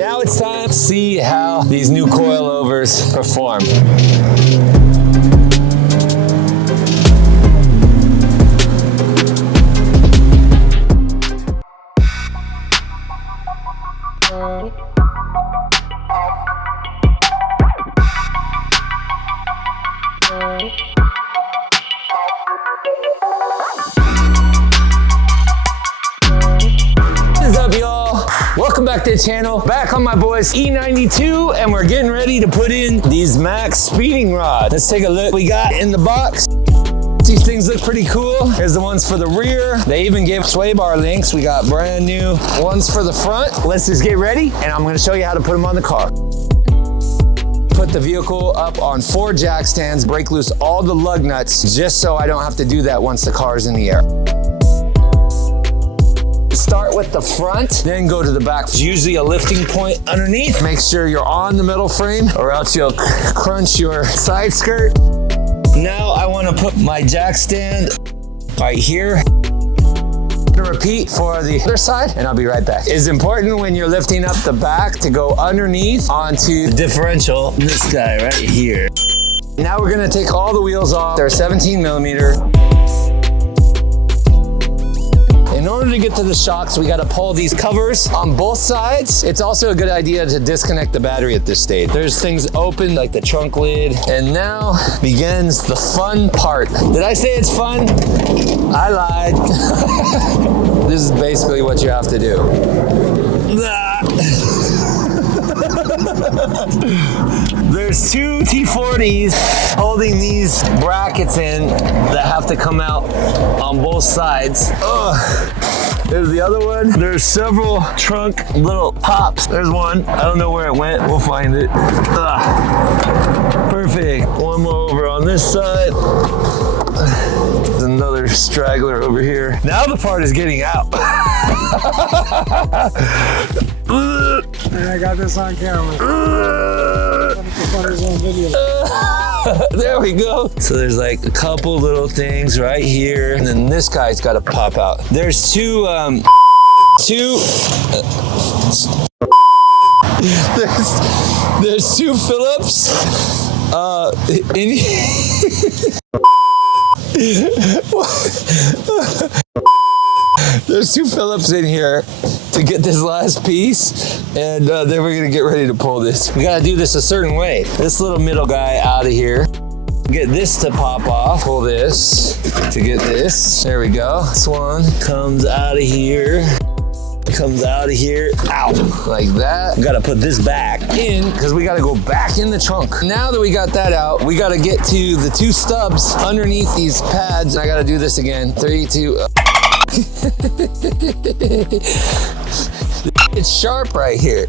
Now it's time to see how these new coilovers perform. Welcome back to the channel. Back on my boys E92, and we're getting ready to put in these Max speeding rods. Let's take a look what we got in the box. These things look pretty cool. Here's the ones for the rear. They even gave sway bar links. We got brand new ones for the front. Let's just get ready, and I'm gonna show you how to put them on the car. Put the vehicle up on 4 jack stands, break loose all the lug nuts, just so I don't have to do that once the car is in the air. Start with the front, then go to the back. There's usually a lifting point underneath. Make sure you're on the metal frame or else you'll crunch your side skirt. Now I want to put my jack stand right here. Repeat for the other side, and I'll be right back. It's important when you're lifting up the back to go underneath onto the differential, this guy right here. Now we're gonna take all the wheels off. They're 17 millimeter. In order to get to the shocks, we gotta pull these covers on both sides. It's also a good idea to disconnect the battery at this stage. There's things open like the trunk lid. And now begins the fun part. Did I say it's fun? I lied. This is basically what you have to do. There's 2 T40s holding these brackets in that have to come out on both sides. There's the other one. There's several trunk little pops. There's one. I don't know where it went. We'll find it. Perfect. One more over on this side. There's another straggler over here. Now the part is getting out. And I got this on camera. There we go. So there's like a couple little things right here, and then this guy's got to pop out. There's two there's 2 Phillips in There's 2 Phillips in here to get this last piece, and then we're gonna get ready to pull this. We gotta do this a certain way. This little middle guy out of here. Get this to pop off. Pull this to get this. There we go. This one comes out of here. Comes out of here, out, like that. We gotta put this back in because we gotta go back in the trunk. Now that we got that out, we gotta get to the 2 stubs underneath these pads. I gotta do this again. 3, 2, It's sharp right here.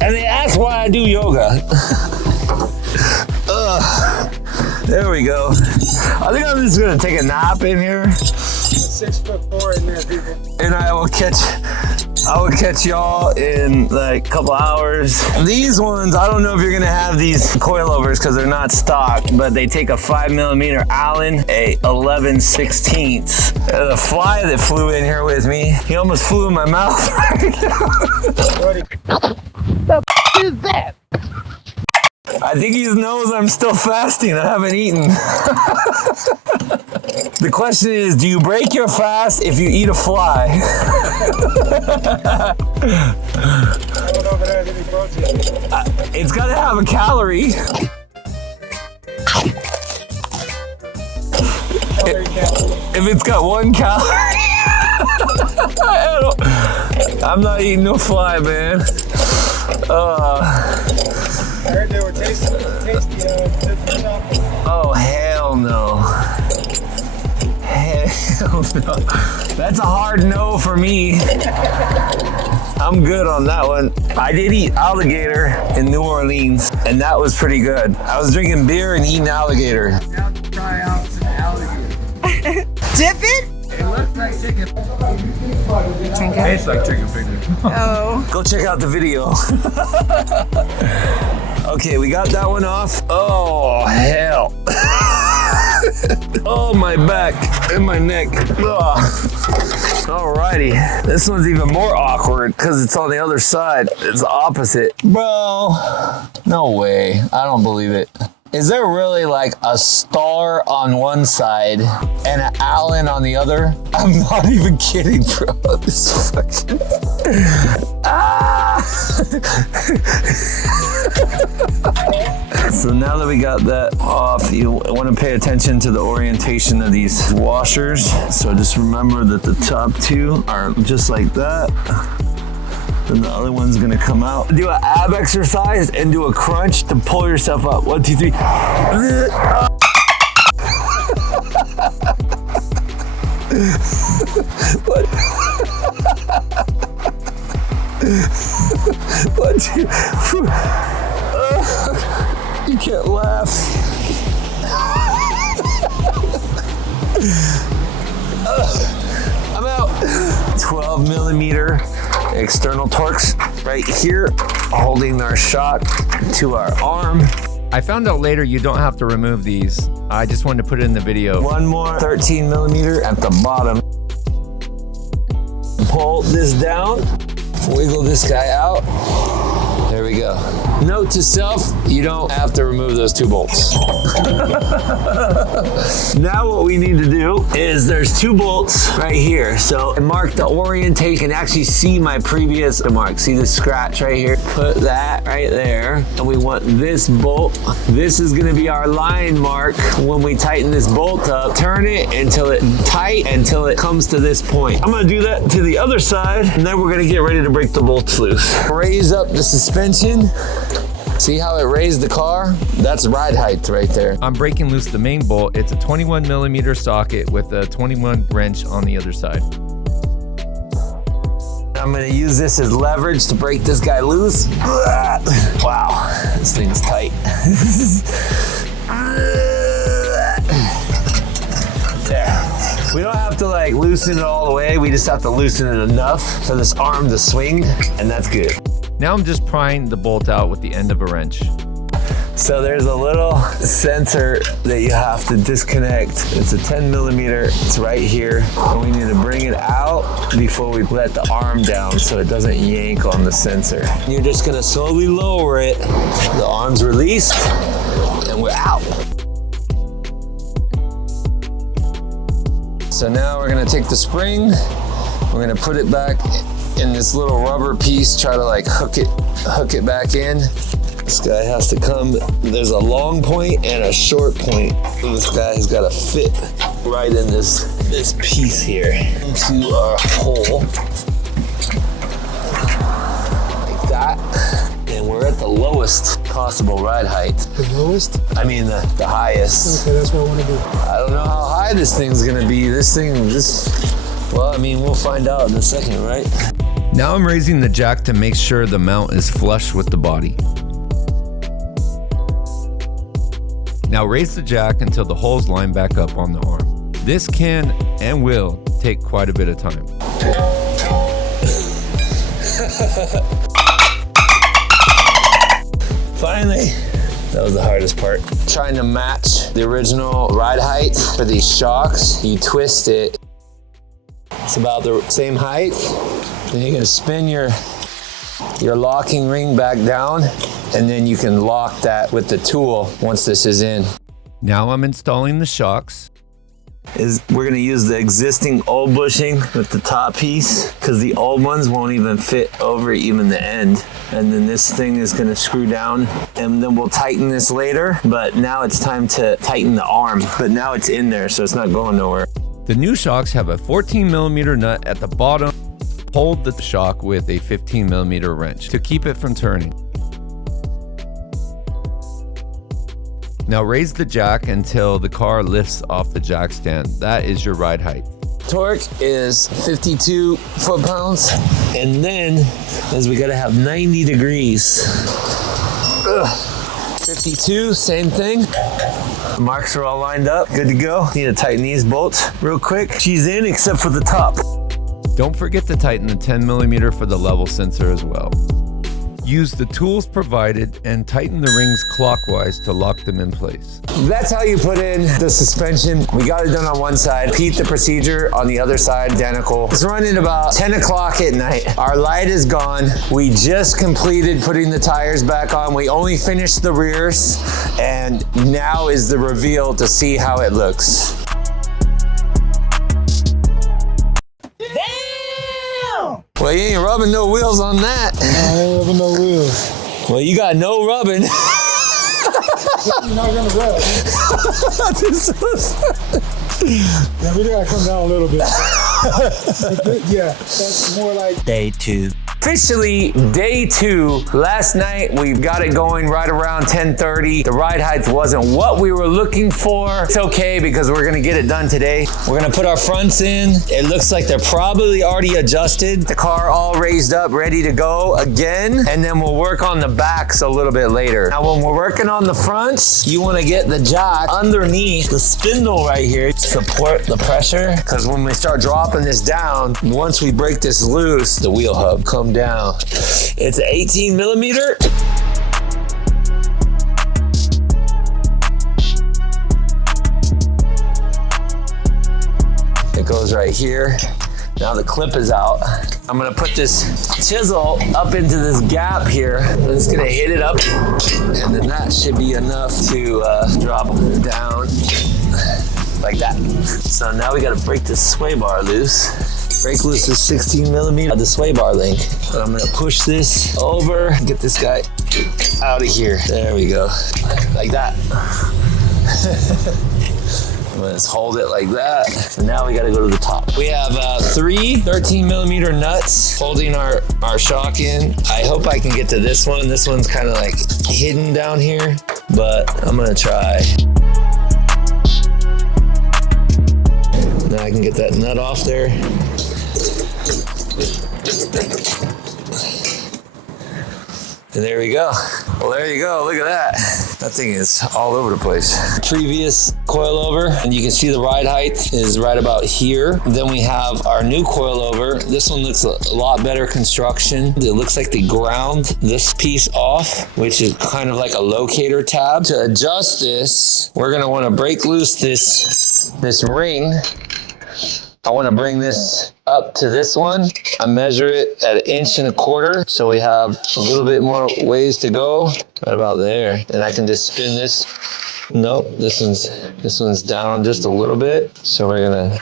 And they ask why I do yoga. There we go. I think I'm just gonna take a nap in here. 6'4" in there, people. And I will catch y'all in like a couple hours. These ones, I don't know if you're gonna have these coilovers because they're not stock, but they take a 5 millimeter Allen, a 11/16. The fly that flew in here with me, he almost flew in my mouth. The f is that? I think he knows I'm still fasting. I haven't eaten. The question is, do you break your fast if you eat a fly? It's gotta have a calorie. If it's got 1 calorie, I'm not eating no fly, man. I heard they were tasty chocolate. Oh, hell no. Hell no. That's a hard no for me. I'm good on that one. I did eat alligator in New Orleans, and that was pretty good. I was drinking beer and eating alligator. Now try out some alligator. Dip it? It looks like chicken. Drink it? Tastes like chicken fingers. Oh. Go check out the video. Okay, we got that one off. Oh, hell. Oh, my back and my neck. Ugh. Alrighty. This one's even more awkward because it's on the other side. It's the opposite. Bro, no way. I don't believe it. Is there really like a star on one side and an Allen on the other? I'm not even kidding, bro. This fucking... Ah! So now that we got that off, you want to pay attention to the orientation of these washers. So just remember that the top two are just like that. Then the other one's gonna come out. Do an ab exercise and do a crunch to pull yourself up. 1, 2, 3. What? 1, 2. You can't laugh. I'm out. 12 millimeter external torques right here, holding our shock to our arm. I found out later you don't have to remove these. I just wanted to put it in the video. One more 13 millimeter at the bottom. Pull this down, wiggle this guy out. There we go. Note to self, you don't have to remove those 2 bolts. Now what we need to do is there's 2 bolts right here. So I mark the orientation. You can actually see my previous mark. See the scratch right here? Put that right there. And we want this bolt. This is gonna be our line mark when we tighten this bolt up. Turn it until it tight, until it comes to this point. I'm gonna do that to the other side, and then we're gonna get ready to break the bolts loose. Raise up the suspension. See how it raised the car? That's ride height right there. I'm breaking loose the main bolt. It's a 21 millimeter socket with a 21 wrench on the other side. I'm gonna use this as leverage to break this guy loose. Wow, this thing's tight. There. We don't have to like loosen it all the way. We just have to loosen it enough for this arm to swing, and that's good. Now I'm just prying the bolt out with the end of a wrench. So there's a little sensor that you have to disconnect. It's a 10 millimeter, it's right here. And we need to bring it out before we let the arm down so it doesn't yank on the sensor. You're just gonna slowly lower it. The arm's released and we're out. So now we're gonna take the spring, we're gonna put it back in this little rubber piece, try to like hook it back in. This guy has to come, there's a long point and a short point. And this guy has got to fit right in this piece here into our hole. Like that. And we're at the lowest possible ride height. The lowest? I mean the highest. Okay, that's what I want to do. I don't know how high this thing's gonna be. Well, I mean, we'll find out in a second, right? Now I'm raising the jack to make sure the mount is flush with the body. Now raise the jack until the holes line back up on the arm. This can and will take quite a bit of time. Finally, that was the hardest part. Trying to match the original ride height for these shocks, you twist it. It's about the same height. Then you're gonna spin your locking ring back down, and then you can lock that with the tool once this is in. Now I'm installing the shocks. We're gonna use the existing old bushing with the top piece, because the old ones won't even fit over even the end. And then this thing is gonna screw down, and then we'll tighten this later, but now it's time to tighten the arm. But now it's in there, so it's not going nowhere. The new shocks have a 14 millimeter nut at the bottom. Hold the shock with a 15 millimeter wrench to keep it from turning. Now raise the jack until the car lifts off the jack stand. That is your ride height. Torque is 52 foot-pounds, and then we gotta have 90 degrees. 52, same thing. The marks are all lined up, good to go. Need to tighten these bolts real quick. She's in except for the top. Don't forget to tighten the 10 millimeter for the level sensor as well. Use the tools provided and tighten the rings clockwise to lock them in place. That's how you put in the suspension. We got it done on one side. Repeat the procedure on the other side, identical. It's running about 10 o'clock at night. Our light is gone. We just completed putting the tires back on. We only finished the rears, and now is the reveal to see how it looks. Damn! Well, you ain't rubbing no wheels on that. I ain't rubbing no wheels. Well, you got no rubbing. You're not gonna rub. Yeah, we gotta come down a little bit. Yeah, that's more like Day 2. Officially day 2. Last night we got it going right around 10:30. The ride height wasn't what we were looking for. It's okay because we're gonna get it done today. We're gonna put our fronts in. It looks like they're probably already adjusted. The car all raised up, ready to go again. And then we'll work on the backs a little bit later. Now when we're working on the fronts, you wanna get the jack underneath the spindle right here to support the pressure. Because when we start dropping this down, once we break this loose, the wheel hub comes down. It's 18 millimeter. It goes right here. Now the clip is out. I'm gonna put this chisel up into this gap here. I'm just gonna hit it up, and then that should be enough to drop down like that. So now we gotta break this sway bar loose. Brake loose is 16 millimeter of the sway bar link. And I'm gonna push this over, get this guy out of here. There we go, like that. I'm gonna just hold it like that. And now we gotta go to the top. We have 3 13 millimeter nuts holding our shock in. I hope I can get to this one. This one's kind of like hidden down here, but I'm gonna try. Now I can get that nut off there. And there we go. Well, there you go. Look at that. That thing is all over the place. Previous coilover, and you can see the ride height is right about here. Then we have our new coilover. This one looks a lot better construction. It looks like they ground this piece off, which is kind of like a locator tab. To adjust this, we're gonna wanna break loose this ring. I want to bring this up to this one. I measure it at 1.25 inches. So we have a little bit more ways to go. Right about there. And I can just spin this. Nope, this one's down just a little bit. So we're gonna,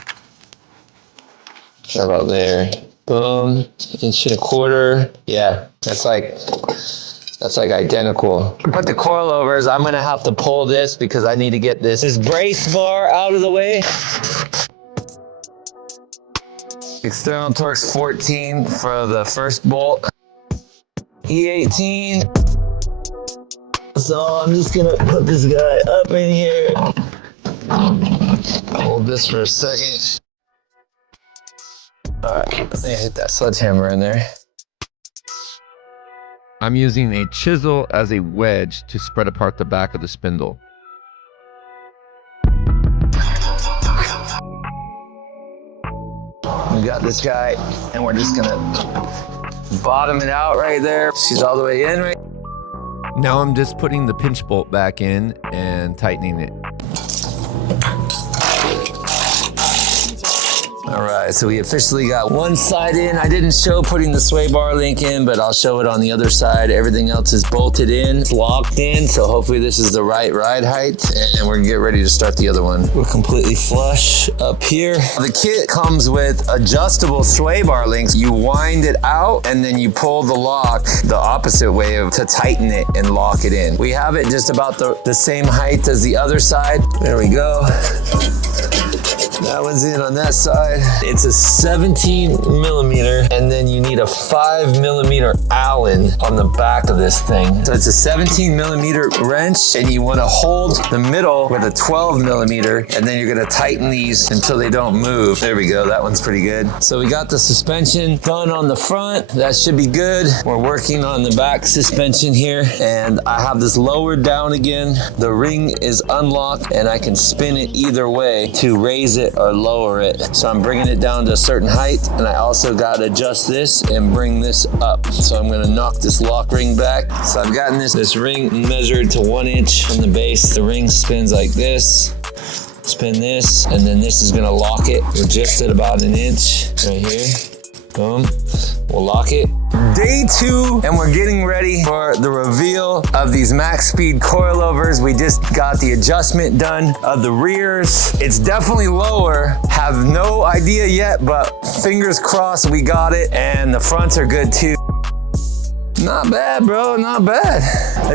right about there. Boom, 1.25 inches. Yeah, that's like identical. Put the coilovers, I'm gonna have to pull this because I need to get this brace bar out of the way. External torque's 14 for the first bolt. E18. So I'm just gonna put this guy up in here. Hold this for a second. All right, let me hit that sledgehammer in there. I'm using a chisel as a wedge to spread apart the back of the spindle. We got this guy, and we're just gonna bottom it out right there. She's all the way in, right? Now I'm just putting the pinch bolt back in and tightening it. All right, so we officially got one side in. I didn't show putting the sway bar link in, but I'll show it on the other side. Everything else is bolted in, it's locked in, so hopefully this is the right ride height, and we're gonna get ready to start the other one. We're completely flush up here. The kit comes with adjustable sway bar links. You wind it out, and then you pull the lock the opposite way to tighten it and lock it in. We have it just about the same height as the other side. There we go. That one's in on that side. It's a 17 millimeter, and then you need a 5 millimeter Allen on the back of this thing. So it's a 17 millimeter wrench, and you want to hold the middle with a 12 millimeter, and then you're going to tighten these until they don't move. There we go. That one's pretty good. So we got the suspension done on the front. That should be good. We're working on the back suspension here, and I have this lowered down again. The ring is unlocked, and I can spin it either way to raise it it or lower it. So I'm bringing it down to a certain height, and I also got to adjust this and bring this up. So I'm gonna knock this lock ring back. So I've gotten this ring measured to 1 inch from the base. The ring spins like this. Spin this, and then this is gonna lock it. We're just at about 1 inch right here. Boom. We'll lock it. Day 2, and we're getting ready for the reveal of these max speed coilovers. We just got the adjustment done of the rears. It's definitely lower. Have no idea yet, but fingers crossed we got it, and the fronts are good too. Not bad, bro, not bad.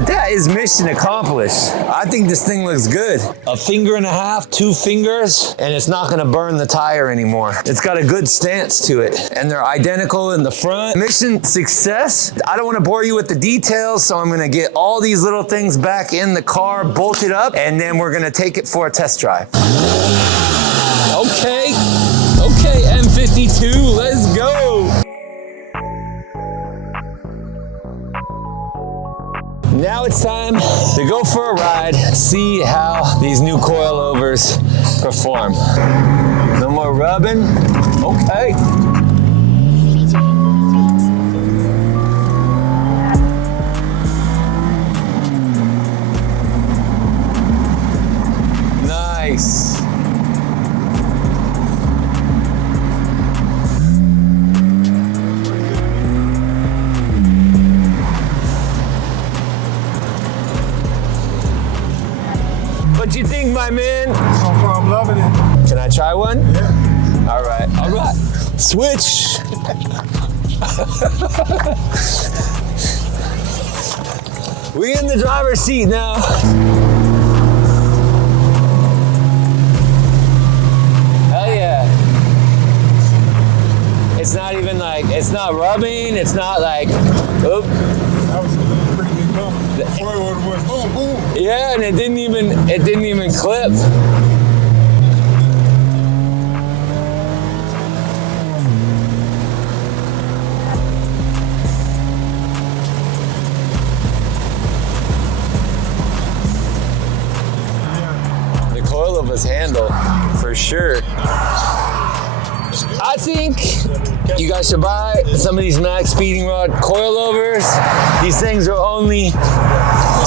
That is mission accomplished. I think this thing looks good. 1.5 fingers, 2 fingers, and it's not gonna burn the tire anymore. It's got a good stance to it, and they're identical in the front. Mission success. I don't wanna bore you with the details, so I'm gonna get all these little things back in the car, bolted up, and then we're gonna take it for a test drive. Okay, M52, let's go. Now it's time to go for a ride, see how these new coilovers perform. No more rubbing. Okay. Nice. What you think, my man? So far, I'm loving it. Can I try one? Yeah. All right. Switch. We in the driver's seat now. Hell yeah. It's not even like, it's not rubbing, it's not like, oop. That was a pretty big bump. Before it went boom, boom. Yeah, and it didn't even clip. The coilover's handle, for sure. I think you guys should buy some of these max speeding rod coilovers. These things are only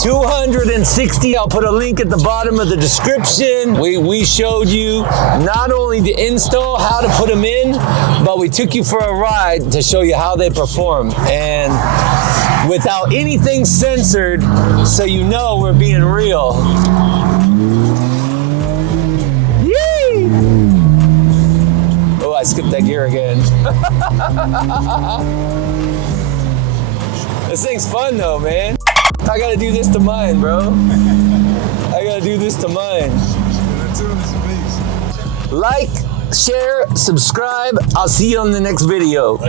$260. I'll put a link at the bottom of the description. We showed you not only the install, how to put them in, but we took you for a ride to show you how they perform. And without anything censored, so you know we're being real. I skipped that gear again. This thing's fun though, man. I gotta do this to mine, bro. I gotta do this to mine. Like, share, subscribe. I'll see you on the next video.